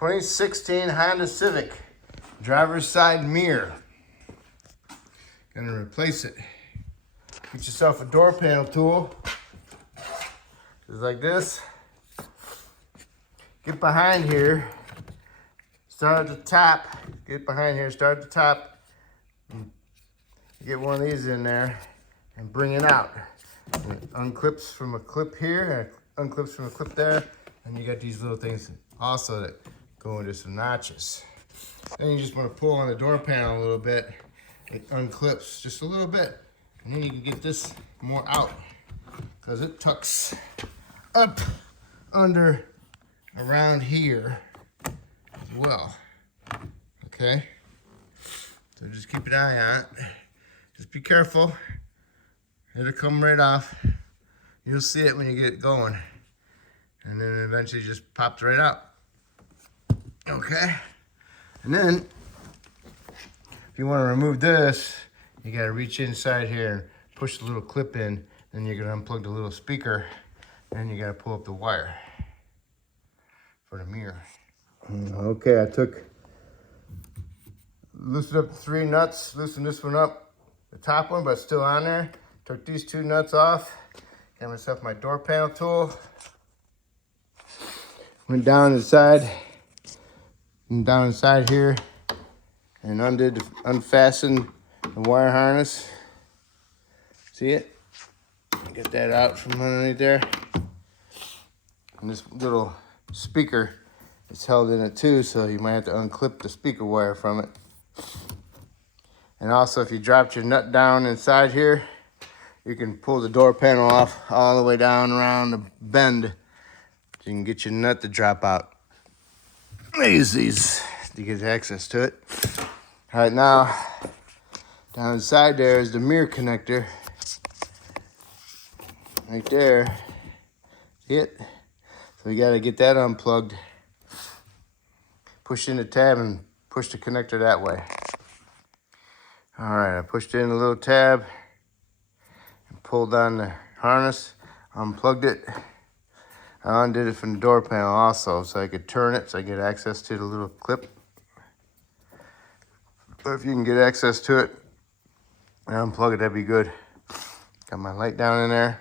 2016 Honda Civic driver's side mirror. Gonna replace it. Get yourself a door panel tool, just like this. Get behind here, start at the top. Get behind here, start at the top. Get one of these in there and bring it out. And it unclips from a clip here and unclips from a clip there. And you got these little things also that go into some notches. Then you just want to pull on the door panel a little bit. It unclips just a little bit. And then you can get this more out because it tucks up under around here as well. Okay? So just keep an eye on it. Just be careful. It'll come right off. You'll see it when you get it going. And then eventually just pops right out. Okay? And then, if you want to remove this, you got to reach inside here and push the little clip in. Then you're going to unplug the little speaker. And you got to pull up the wire for the mirror. Okay, loosened up the 3 nuts, loosened this one up, the top one, but it's still on there. Took these 2 nuts off. Got myself my door panel tool. Went down inside here and unfastened the wire harness. See it? Get that out from underneath there. And this little speaker is held in it too, so you might have to unclip the speaker wire from it. And also, if you dropped your nut down inside here, you can pull the door panel off all the way down around the bend. So you can get your nut to drop out. Use these to get access to it. All right, now, down inside there is the mirror connector. Right there. See it? So you gotta get that unplugged. Push in the tab and push the connector that way. All right, I pushed in a little tab and pulled on the harness, unplugged it. I undid it from the door panel also so I could turn it so I get access to the little clip. But if you can get access to it and unplug it, that'd be good. Got my light down in there.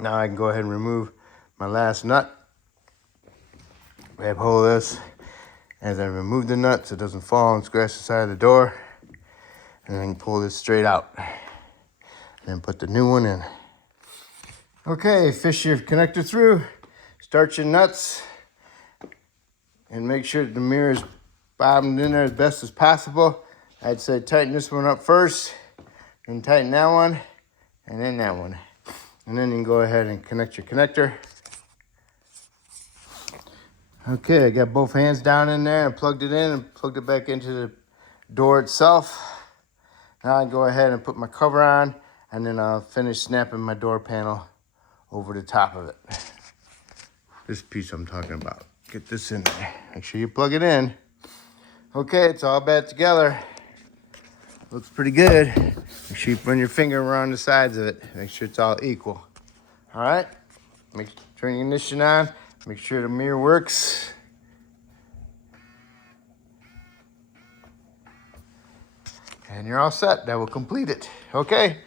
Now I can go ahead and remove my last nut. Grab hold of this. As I remove the nut so it doesn't fall and scratch the side of the door. And then pull this straight out. And then put the new one in. Okay, fish your connector through. Start your nuts. And make sure that the mirror is bottomed in there as best as possible. I'd say tighten this one up first. Then tighten that one. And then that one. And then you can go ahead and connect your connector. Okay, I got both hands down in there and plugged it in and plugged it back into the door itself. Now I go ahead and put my cover on and then I'll finish snapping my door panel over the top of it. This piece I'm talking about. Get this in there. Make sure you plug it in. Okay, it's all back together. Looks pretty good. Make sure you run your finger around the sides of it. Make sure it's all equal. All right? Turn your ignition on. Make sure the mirror works. And you're all set. That will complete it. Okay?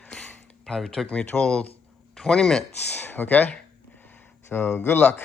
Probably took me a total 20 minutes. Okay? So good luck.